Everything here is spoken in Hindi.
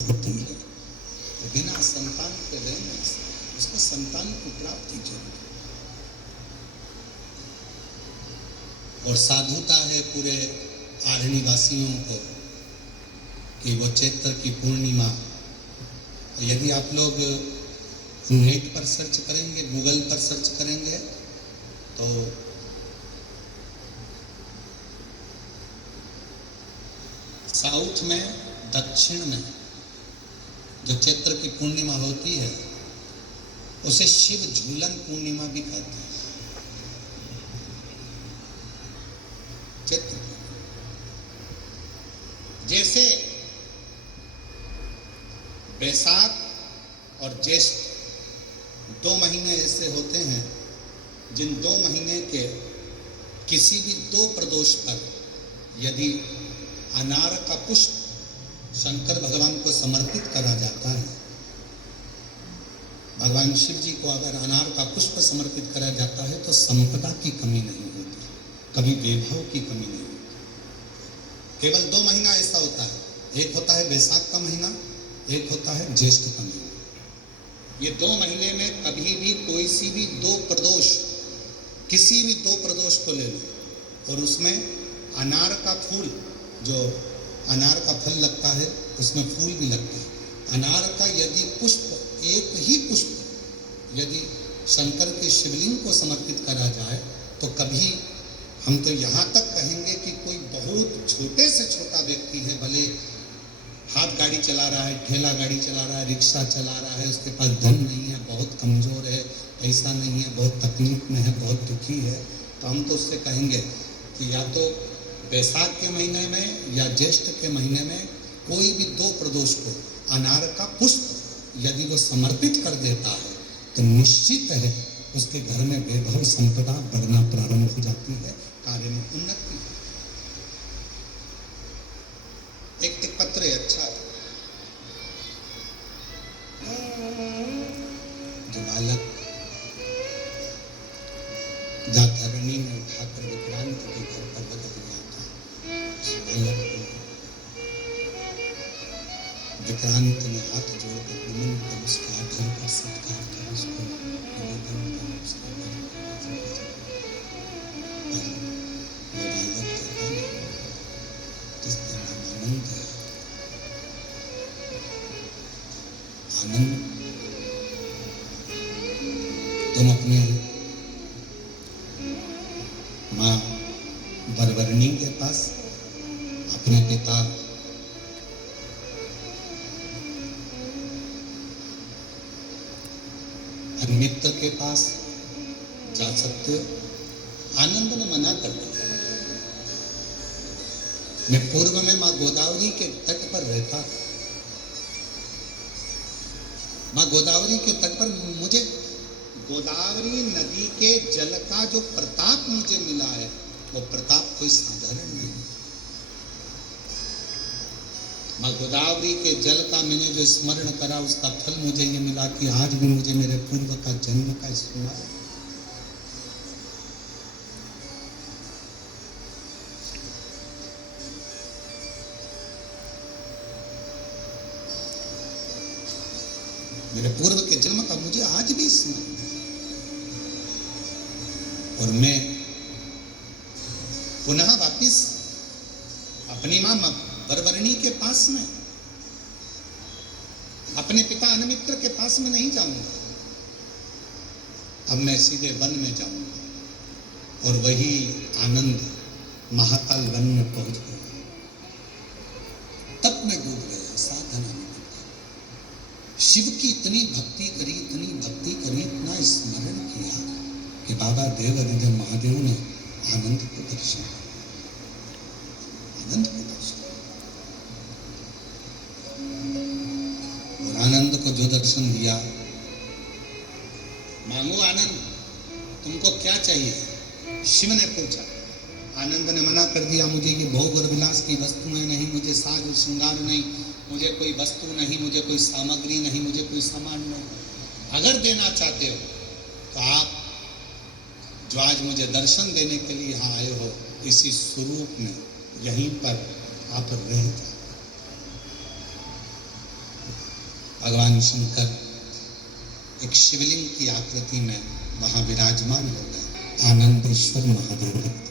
होती है, तो बिना संतान के रह नहीं सकते, उसको संतान की प्राप्ति जरूरी। और साधुता है पूरे आरण्य वासियों को कि वो चैत्र की पूर्णिमा, यदि आप लोग नेट पर सर्च करेंगे, गूगल पर सर्च करेंगे, तो साउथ में, दक्षिण में जो चैत्र की पूर्णिमा होती है उसे शिव झूलन पूर्णिमा भी कहते हैं। चैत्र जैसे बैसाख और ज्येष्ठ 2 महीने ऐसे होते हैं जिन 2 महीने के किसी भी 2 प्रदोष पर यदि अनार का पुष्प शंकर भगवान को समर्पित करा जाता है, भगवान शिव जी को अगर अनार का पुष्प समर्पित करा जाता है तो संपदा की कमी नहीं होती, कभी वैभव की कमी नहीं होती। केवल 2 महीना ऐसा होता है, एक होता है बैसाख का महीना, एक होता है ज्येष्ठ का महीना। ये 2 महीने में कभी भी कोई सी भी 2 प्रदोष, किसी भी 2 प्रदोष को ले लो और उसमें अनार का फूल, जो अनार का फल लगता है उसमें फूल भी लगता है, अनार का यदि पुष्प, एक ही पुष्प यदि शंकर के शिवलिंग को समर्पित करा जाए तो कभी, हम तो यहाँ तक कहेंगे कि कोई बहुत छोटे से छोटा व्यक्ति है, भले हाथ गाड़ी चला रहा है, ठेला गाड़ी चला रहा है, रिक्शा चला रहा है, उसके पास धन नहीं है, बहुत कमज़ोर है, पैसा नहीं है, बहुत तकलीफ में है, बहुत दुखी है, तो हम तो उससे कहेंगे कि या तो बैसाख के महीने में या ज्येष्ठ के महीने में कोई भी 2 प्रदोष को अनार का पुष्प यदि वो समर्पित कर देता है तो निश्चित है उसके घर में वैभव संपदा बढ़ना प्रारंभ हो जाती है, कार्य में उन्नति। एक पत्र है, अच्छा है, जो बालक जातरणी में उठाकर विक्रांत के घर पर लगा दिया था, बालक को विक्रांत ने हाथ जोड़कर नमन कर उसका आदर कर सत्कार कर उसको निवेदन कर उसका वो बालक कहता नहीं जिसका नाम आनंद है। आनंद, तुम अपने माँ बरबरनी के पास, अपने पिता मित्र के पास जा सकते हो। आनंद ने मना कर दिया। मैं पूर्व में माँ गोदावरी के तट पर रहता था, माँ गोदावरी के तट पर मुझे गोदावरी नदी के जल का जो प्रताप मुझे मिला है वो प्रताप कोई साधारण नहीं। माँ गोदावरी के जल का मैंने जो स्मरण करा उसका फल मुझे ये मिला कि आज भी मुझे मेरे पूर्व का जन्म का स्मरण। मेरे पूर्व के जन्म का मुझे आज भी स्मरण है। और मैं पुनः वापिस अपनी मां बरबरनी के पास में, अपने पिता अनमित्र के पास में नहीं जाऊंगा, अब मैं सीधे वन में जाऊंगा। और वही आनंद महाकाल वन में पहुंच गया। तब मैं डूब गया साधना में। शिव की इतनी भक्ति करी, इतनी भक्ति करी, इतना स्मरण किया कि बाबा देवरिद्ध महादेव ने आनंद को दर्शन, आनंद को दर्शन। और आनंद को जो दर्शन दिया, मांगो आनंद, तुमको क्या चाहिए? शिव ने पूछा। आनंद ने मना कर दिया, मुझे ये भोग और विलास की वस्तुएं नहीं, मुझे साज और श्रृंगार नहीं, मुझे कोई वस्तु नहीं, मुझे कोई सामग्री नहीं, मुझे कोई सामान नहीं। अगर देना चाहते हो तो आप जो आज मुझे दर्शन देने के लिए यहाँ आए हो, इसी स्वरूप में यहीं पर आप रह जाओ। भगवान शंकर एक शिवलिंग की आकृति में वहां विराजमान हो गए। आनंदेश्वर महादेव।